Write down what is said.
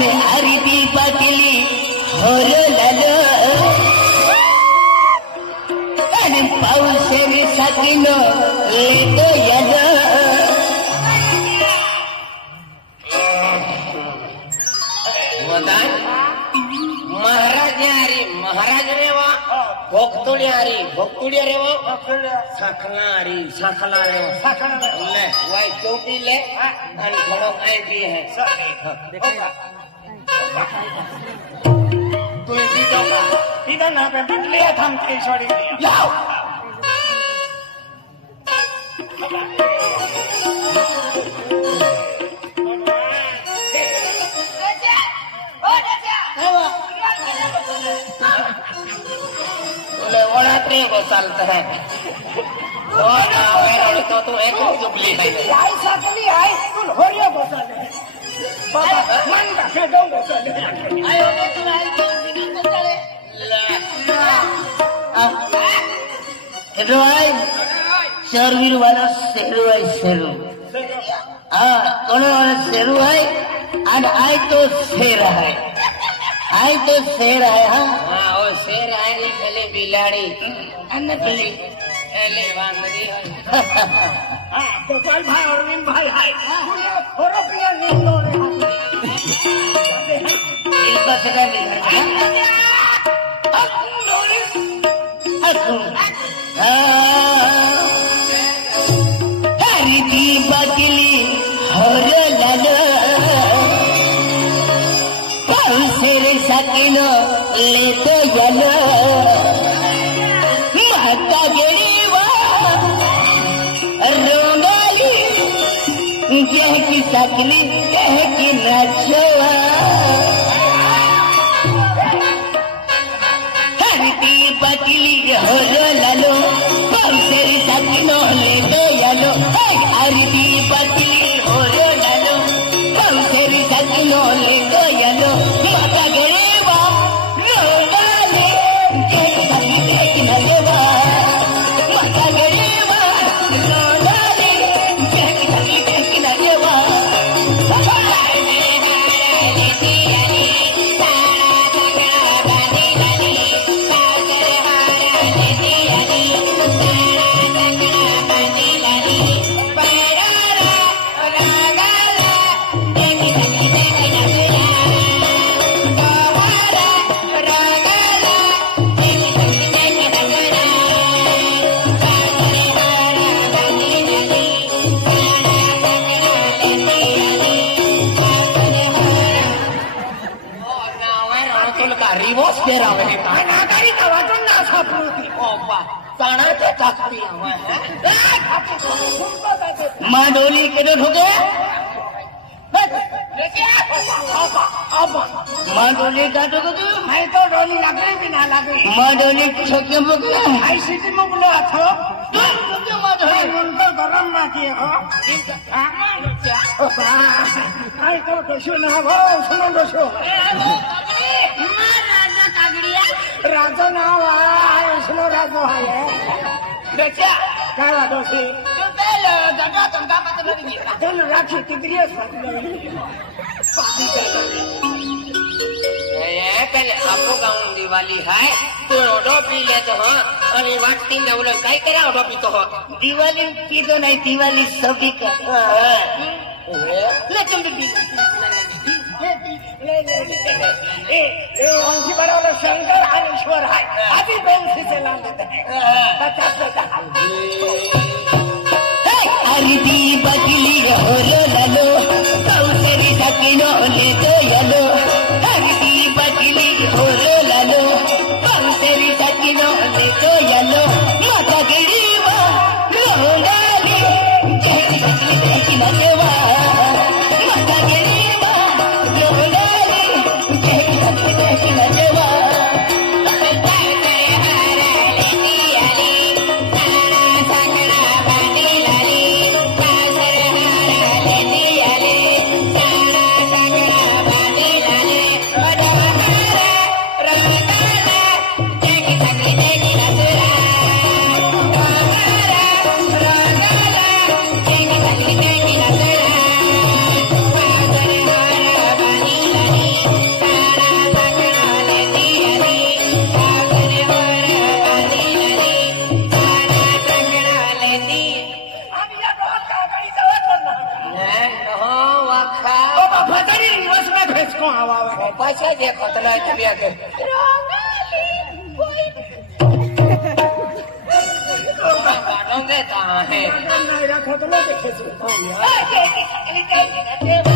आणि आरती पाकली होरलालो आणि पाऊसेने साकीनो लेतो यालो महाराज हरी महाराज रेवा भोगतोडी हरी भोगतोडी रेवा साखला हरी साखला रेवा ले वाई चौकी ले आणि थोडं काय बी है तुळशी चौका ठीक आहे ना भेटली थांबते ईश्वरी चालत है तो तू एक जुबली नाही आई साकली आई तू होरिया बसले बाबा मन का जाऊ बसले आयो तुला रोय शरीर वाला शेरू है शेरू कोण वाला शेरू है आणि आय तो शेर है आय तो शेर है हाँ वो शेर है नहीं पहले बिलाड़ी नकली पहले वांगरी हां गोपाल भाई अरविंद भाई हाय होरो पिया नींदो रे बस हरिती बदली होरलालो पाऊसेरे साकीनो लेतो यालो माता गेरीवा रोंगाली कह की साकली कह की नाचवा हरिती बदली होरलालो पाऊसेरे साकीनो लेतो यालो हरिती बदली होरलालो पाऊसेरे साकीनो लेतो यालो माता गेरीवा रोंगाली कह की साकली कह की नाचवा माता गेरीवा रोंगाली कह की साकली कह की नाचवा रिवॉर्स दे रहा है काय ना काही वाटून ना सापडती ओपा ताणाचे टाकती माडोली केडो ठोके माडोली का ठोके तू मैं तो डोली लागली भी ना लागली माडोली ठोके बघले आई सिटी मुगलो आथो आई मुंतो गरम माकी हो आई तो कशो ना हो सुनो दशो राजो नाव आहे सुनो राजो आहे देखिए काय वाटोसी तू पहले गड्ढा तुमका पता नहीं दिया तुम राखी कितनी ये पहले आपको गाँव दिवाली है तू ओडो पी ले तो हाँ अरे वाटती ना वो लोग काय करा ओडो पी तो हो दिवाली की तो नहीं दिवाली सभी का ले तुम भी वंशी बरोबर शंकर आणि ईश्वर आहे आधी बेंशीचे लावून देत हरिती बदली होरलालो पाऊसेरे साकीनो लेतो यालो हरिती बदली होरलालो पाऊसेरे साकीनो लेतो यालो माता गेरीवा रोंगाली कह की साकली कह की नाचवा माता गेरीवा रोंगाली कह की साकली कह की नाचवा ले हेच को आवा पाछा जे खतला तबिया के बाडों देता है नाही राखत लो देखेस ए, ते- ते- ते- ते- ते-